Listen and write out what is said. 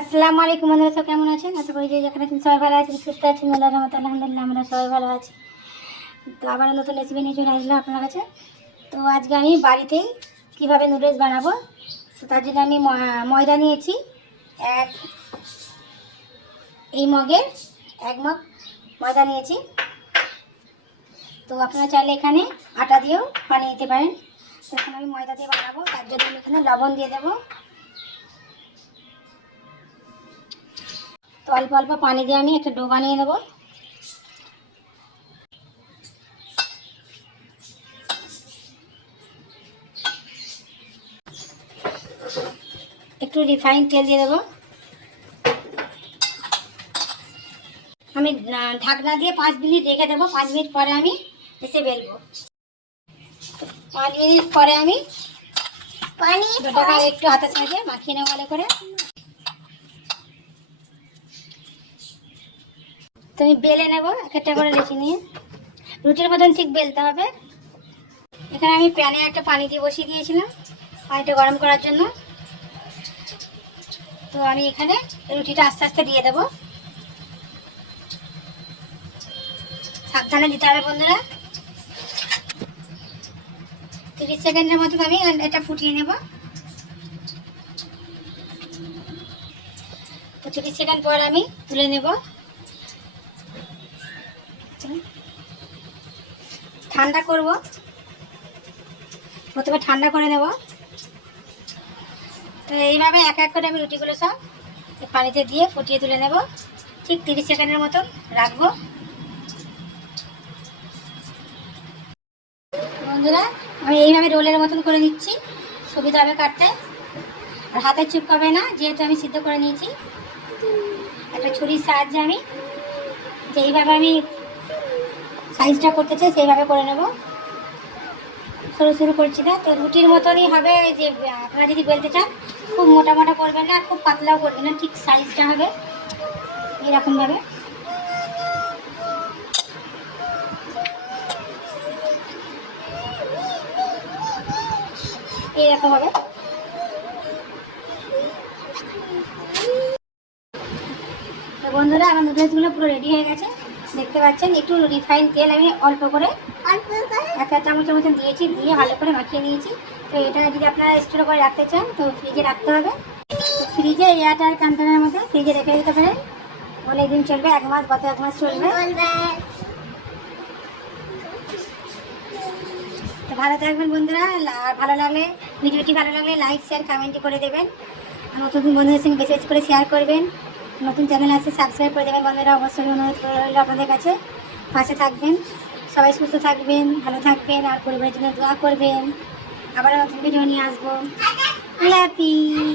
আসসালামু আলাইকুম বন্ধুরা, সব কেমন আছেন? আশা করি যে যেখানে আছেন সবাই ভালো আছেন, সুস্থ আছেন আল্লাহ রহমত আলহামদুলিল্লাহ আমরা সবাই ভালো আছি। তো আবার নতুন রেসিপি নিয়ে চলে আসলাম আপনার কাছে। তো আজকে আমি বাড়িতেই কীভাবে নুডলস বানাবো, তো তার জন্য আমি ময়দা নিয়েছি, এক, এই মগের এক মগ ময়দা নিয়েছি। তো আপনারা চাইলে এখানে আটা দিয়েও বানিয়ে নিতে পারেন। তো এখন আমি ময়দা দিয়ে বানাবো, তার জন্য আমি এখানে লবণ দিয়ে দেবো। তো অল্প অল্প পানি দিয়ে আমি একটা ডো বানিয়ে নেব। একটু রিফাইন তেল দিয়ে দেবো। আমি ঢাকনা দিয়ে পাঁচ মিনিট রেখে দেবো। পাঁচ মিনিট পরে আমি এসে বেলবো। পাঁচ মিনিট পরে আমি পানি একটু হাতের সাহায্যে মাখিয়ে নেব ভালো করে। তো আমি বেলে নেব, এক একটা করে রেখে নিয়ে। রুটির মতন ঠিক বেলতে হবে। এখানে আমি প্যানে একটা পানি দিয়ে বসিয়ে দিয়েছিলাম, পানিটা গরম করার জন্য। তো আমি এখানে রুটিটা আস্তে আস্তে দিয়ে দেবো। সাবধানে দিতে হবে বন্ধুরা। তিরিশ সেকেন্ডের মতন আমি এটা ফুটিয়ে নেব। তো তিরিশ সেকেন্ড পর আমি তুলে নেব। ঠান্ডা করব। প্রথমে ঠান্ডা করে নেব। তো এইভাবে এক এক করে আমি রুটিগুলো সব পানিতে দিয়ে ফুটিয়ে তুলে নেব। ঠিক তিরিশ সেকেন্ডের মতন রাখব। বন্ধুরা, আমি এইভাবে রোলের মতন করে নিচ্ছি। সুবিধা হবে কাটতে। আর হাতে চুপকাবে না, যেহেতু আমি সিদ্ধ করে নিয়েছি। একটা ছুরির সাহায্যে আমি যেইভাবে আমি সাইজটা করতে চাই, সেইভাবে করে নেব। সরু সরু করছি না। তো রুটির মতনই হবে যে আপনারা যদি বেলতে চান, খুব মোটা মোটা করবেন না, খুব পাতলাও করবেন না, ঠিক সাইজটা হবে। এরকমভাবে এইরকম হবে বন্ধুরা, আমার নুডলসগুলো পুরো রেডি হয়ে গেছে। দেখতে পাচ্ছেন, একটু রিফাইন তেল আমি অল্প করে এক চামচের মতন দিয়েছি, দিয়ে ভালো করে মাখিয়ে নিয়েছি। তো এটা যদি আপনারা স্টোর করে রাখতে চান, তো ফ্রিজে রাখতে হবে। ফ্রিজে এয়ারটার কন্টেনারের মধ্যে ফ্রিজে রেখে দিতে পারেন। অনেক দিন চলবে, এক মাস, গত এক মাস চলবে। তো ভালো থাকবেন বন্ধুরা আর ভালো লাগলে, ভিডিওটি ভালো লাগলে লাইক শেয়ার কমেন্ট করে দেবেন। নতুন বন্ধুদের সঙ্গে বেশি করে শেয়ার করবেন। নতুন চ্যানেল আছে সাবস্ক্রাইব করে দেবেন বন্ধুরা। অবশ্যই অনুরোধ রইল আপনাদের কাছে। পাশে থাকবেন। সবাই সুস্থ থাকবেন, ভালো থাকবেন, আর পরিবারের জন্য দোয়া করবেন। আবার নতুন ভিডিও নিয়ে আসব। আল্লাহ হাফিজ।